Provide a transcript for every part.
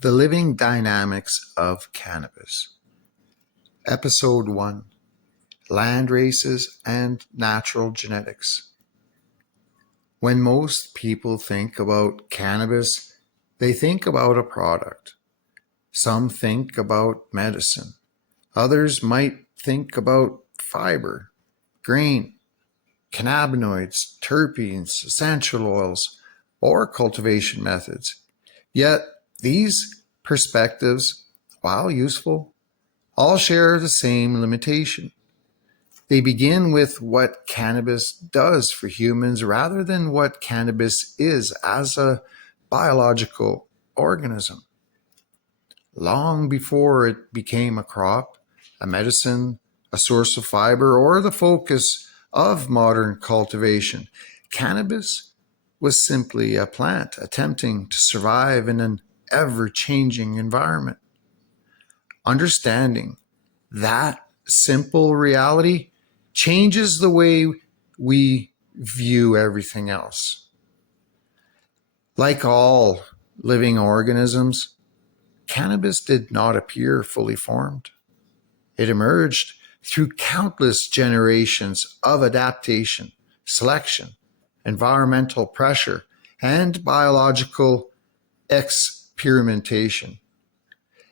The Living Dynamics of Cannabis. Episode 1. Landraces and Natural Genetics. When most people think about cannabis, they think about a product. Some think about medicine. Others might think about fiber, grain, cannabinoids, terpenes, essential oils, or cultivation methods. Yet, these perspectives, while useful, all share the same limitation. They begin with what cannabis does for humans rather than what cannabis is as a biological organism. Long before it became a crop, a medicine, a source of fiber, or the focus of modern cultivation, cannabis was simply a plant attempting to survive in an ever-changing environment. Understanding that simple reality changes the way we view everything else. Like all living organisms, cannabis did not appear fully formed. It emerged through countless generations of adaptation, selection, environmental pressure, and biological experimentation.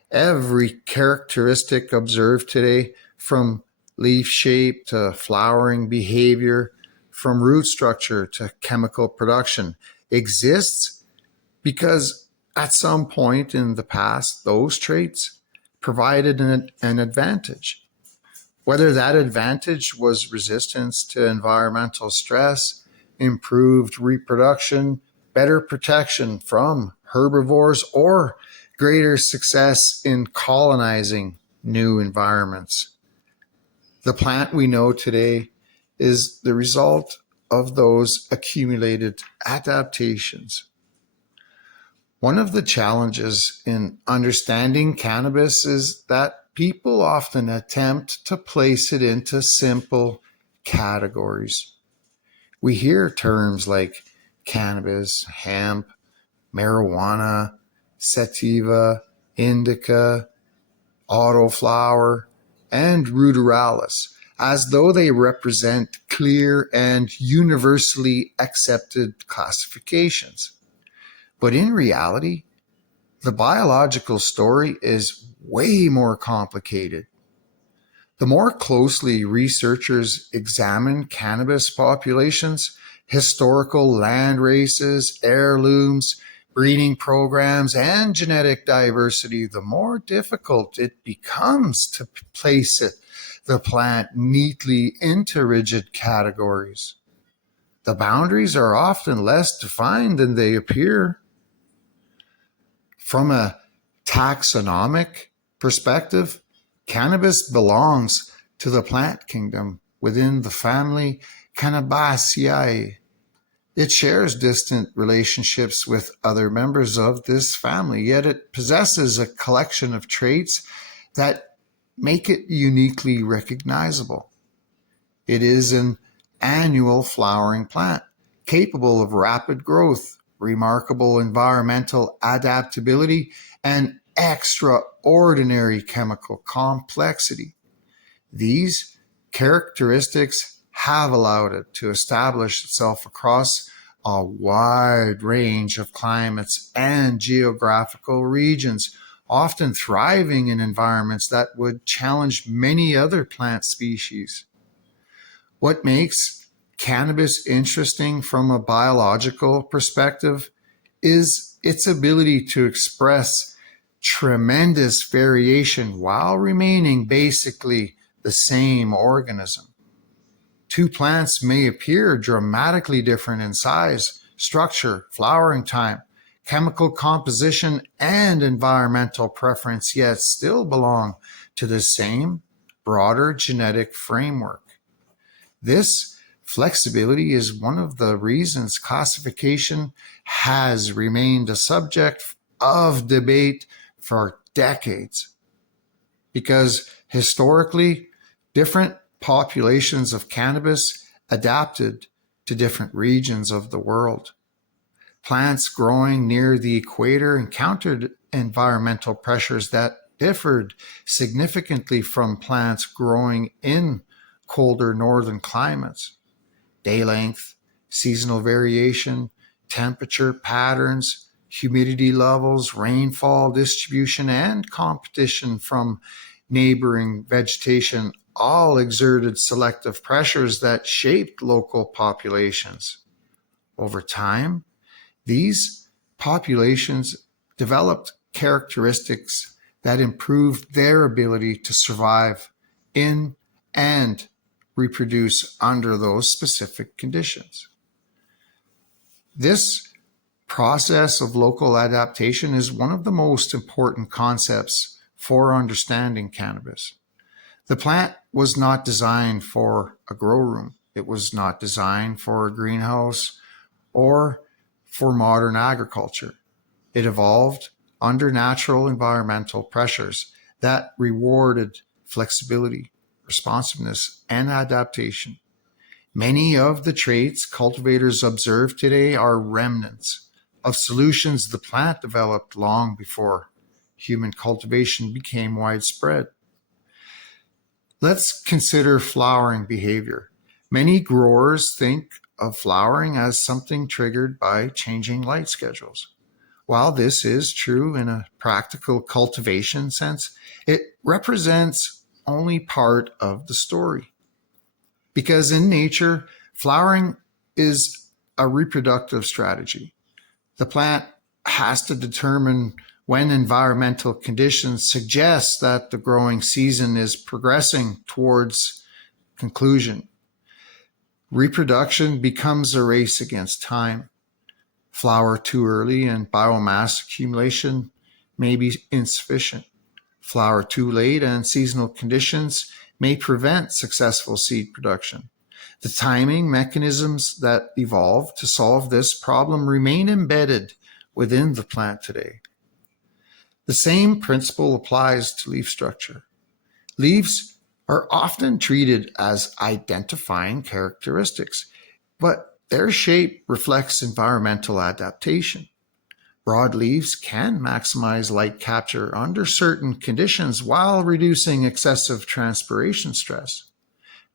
Every characteristic observed today, from leaf shape to flowering behavior, from root structure to chemical production, exists because at some point in the past, those traits provided an advantage. Whether that advantage was resistance to environmental stress, improved reproduction, better protection from herbivores, or greater success in colonizing new environments. The plant we know today is the result of those accumulated adaptations. One of the challenges in understanding cannabis is that people often attempt to place it into simple categories. We hear terms like cannabis, hemp, marijuana, sativa, indica, autoflower, and ruderalis, as though they represent clear and universally accepted classifications. But in reality, the biological story is way more complicated. The more closely researchers examine cannabis populations, historical land races, heirlooms, breeding programs, and genetic diversity, the more difficult it becomes to place the plant neatly into rigid categories. The boundaries are often less defined than they appear. From a taxonomic perspective, cannabis belongs to the plant kingdom within the family Cannabaceae. It shares distant relationships with other members of this family, yet it possesses a collection of traits that make it uniquely recognizable. It is an annual flowering plant, capable of rapid growth, remarkable environmental adaptability, and extraordinary chemical complexity. These characteristics have allowed it to establish itself across a wide range of climates and geographical regions, often thriving in environments that would challenge many other plant species. What makes cannabis interesting from a biological perspective is its ability to express tremendous variation while remaining basically the same organism. Two plants may appear dramatically different in size, structure, flowering time, chemical composition, and environmental preference, yet still belong to the same broader genetic framework. This flexibility is one of the reasons classification has remained a subject of debate for decades. Because historically, different populations of cannabis adapted to different regions of the world. Plants growing near the equator encountered environmental pressures that differed significantly from plants growing in colder northern climates. Day length, seasonal variation, temperature patterns, humidity levels, rainfall distribution, and competition from neighboring vegetation all exerted selective pressures that shaped local populations. Over time, these populations developed characteristics that improved their ability to survive in and reproduce under those specific conditions. This process of local adaptation is one of the most important concepts for understanding cannabis. The plant was not designed for a grow room. It was not designed for a greenhouse or for modern agriculture. It evolved under natural environmental pressures that rewarded flexibility, responsiveness, and adaptation. Many of the traits cultivators observe today are remnants of solutions the plant developed long before human cultivation became widespread. Let's consider flowering behavior. Many growers think of flowering as something triggered by changing light schedules. While this is true in a practical cultivation sense, it represents only part of the story. Because in nature, flowering is a reproductive strategy. The plant has to determine when environmental conditions suggest that the growing season is progressing towards conclusion. Reproduction becomes a race against time. Flower too early and biomass accumulation may be insufficient. Flower too late and seasonal conditions may prevent successful seed production. The timing mechanisms that evolved to solve this problem remain embedded within the plant today. The same principle applies to leaf structure. Leaves are often treated as identifying characteristics, but their shape reflects environmental adaptation. Broad leaves can maximize light capture under certain conditions while reducing excessive transpiration stress.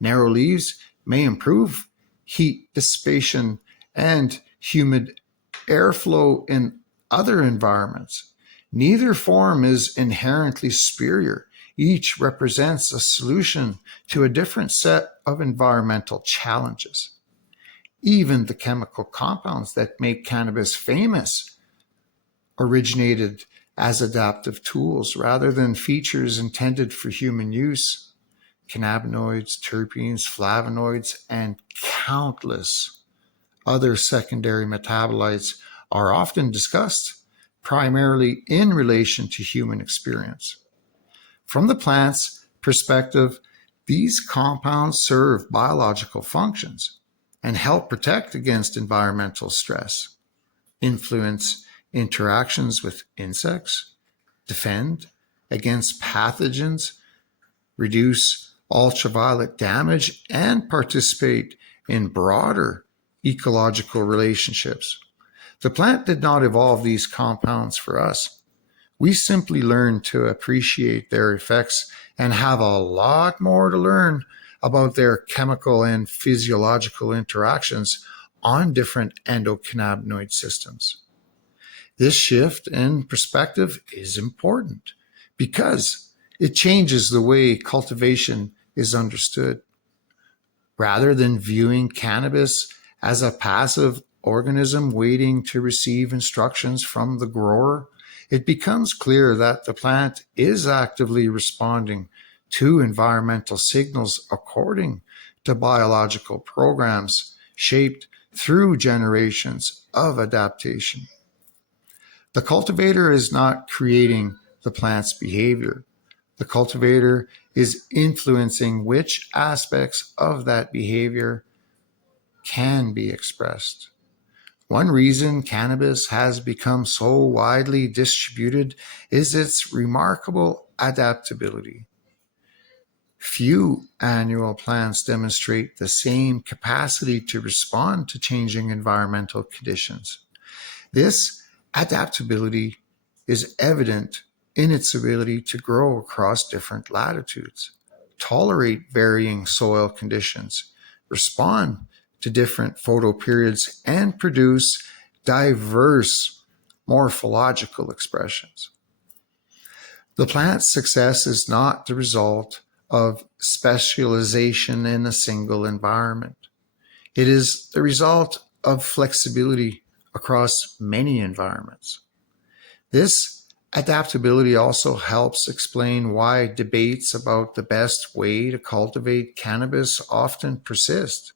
Narrow leaves may improve heat dissipation and humid airflow in other environments. Neither form is inherently superior. Each represents a solution to a different set of environmental challenges. Even the chemical compounds that make cannabis famous originated as adaptive tools rather than features intended for human use. Cannabinoids, terpenes, flavonoids, and countless other secondary metabolites are often discussed primarily in relation to human experience. From the plant's perspective, these compounds serve biological functions and help protect against environmental stress, influence interactions with insects, defend against pathogens, reduce ultraviolet damage, and participate in broader ecological relationships. The plant did not evolve these compounds for us. We simply learned to appreciate their effects and have a lot more to learn about their chemical and physiological interactions on different endocannabinoid systems. This shift in perspective is important because it changes the way cultivation is understood. Rather than viewing cannabis as a passive organism waiting to receive instructions from the grower, it becomes clear that the plant is actively responding to environmental signals according to biological programs shaped through generations of adaptation. The cultivator is not creating the plant's behavior. The cultivator is influencing which aspects of that behavior can be expressed. One reason cannabis has become so widely distributed is its remarkable adaptability. Few annual plants demonstrate the same capacity to respond to changing environmental conditions. This adaptability is evident in its ability to grow across different latitudes, tolerate varying soil conditions, respond to different photoperiods, and produce diverse morphological expressions. The plant's success is not the result of specialization in a single environment. It is the result of flexibility across many environments. This adaptability also helps explain why debates about the best way to cultivate cannabis often persist.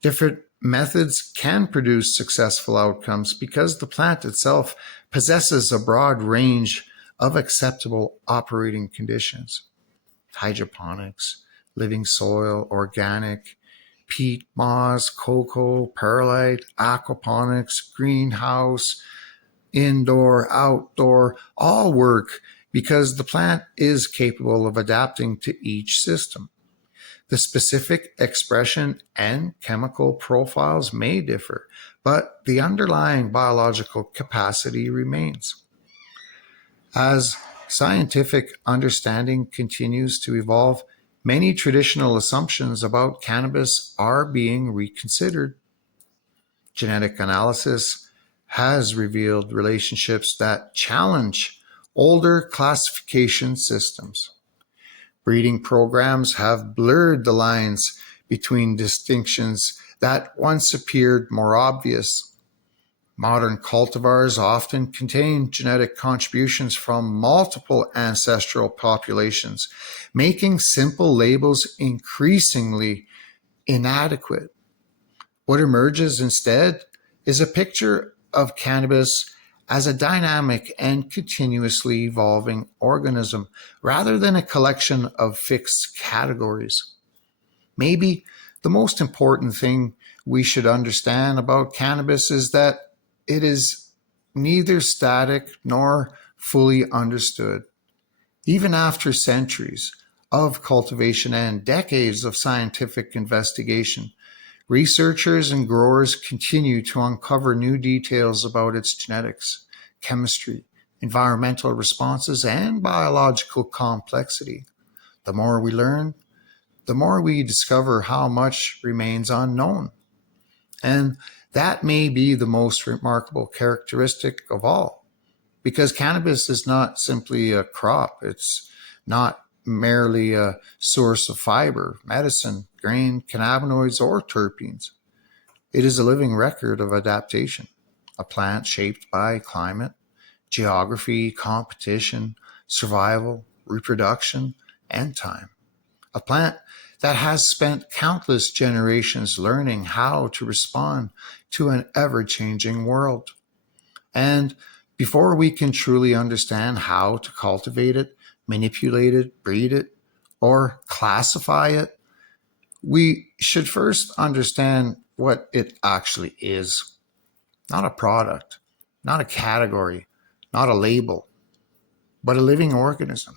Different methods can produce successful outcomes because the plant itself possesses a broad range of acceptable operating conditions. Hydroponics, living soil, organic, peat, moss, cocoa, perlite, aquaponics, greenhouse, indoor, outdoor, all work because the plant is capable of adapting to each system. The specific expression and chemical profiles may differ, but the underlying biological capacity remains. As scientific understanding continues to evolve, many traditional assumptions about cannabis are being reconsidered. Genetic analysis has revealed relationships that challenge older classification systems. Breeding programs have blurred the lines between distinctions that once appeared more obvious. Modern cultivars often contain genetic contributions from multiple ancestral populations, making simple labels increasingly inadequate. What emerges instead is a picture of cannabis as a dynamic and continuously evolving organism rather than a collection of fixed categories. Maybe the most important thing we should understand about cannabis is that it is neither static nor fully understood. Even after centuries of cultivation and decades of scientific investigation, researchers and growers continue to uncover new details about its genetics, chemistry, environmental responses, and biological complexity. The more we learn, the more we discover how much remains unknown. And that may be the most remarkable characteristic of all, because cannabis is not simply a crop. It's not merely a source of fiber, medicine, grain, cannabinoids, or terpenes. It is a living record of adaptation, a plant shaped by climate, geography, competition, survival, reproduction, and time. A plant that has spent countless generations learning how to respond to an ever-changing world. And before we can truly understand how to cultivate it, manipulate it, breed it, or classify it, we should first understand what it actually is. Not a product, not a category, not a label, but a living organism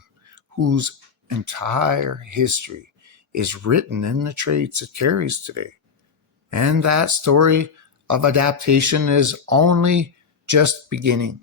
whose entire history is written in the traits it carries today. And that story of adaptation is only just beginning.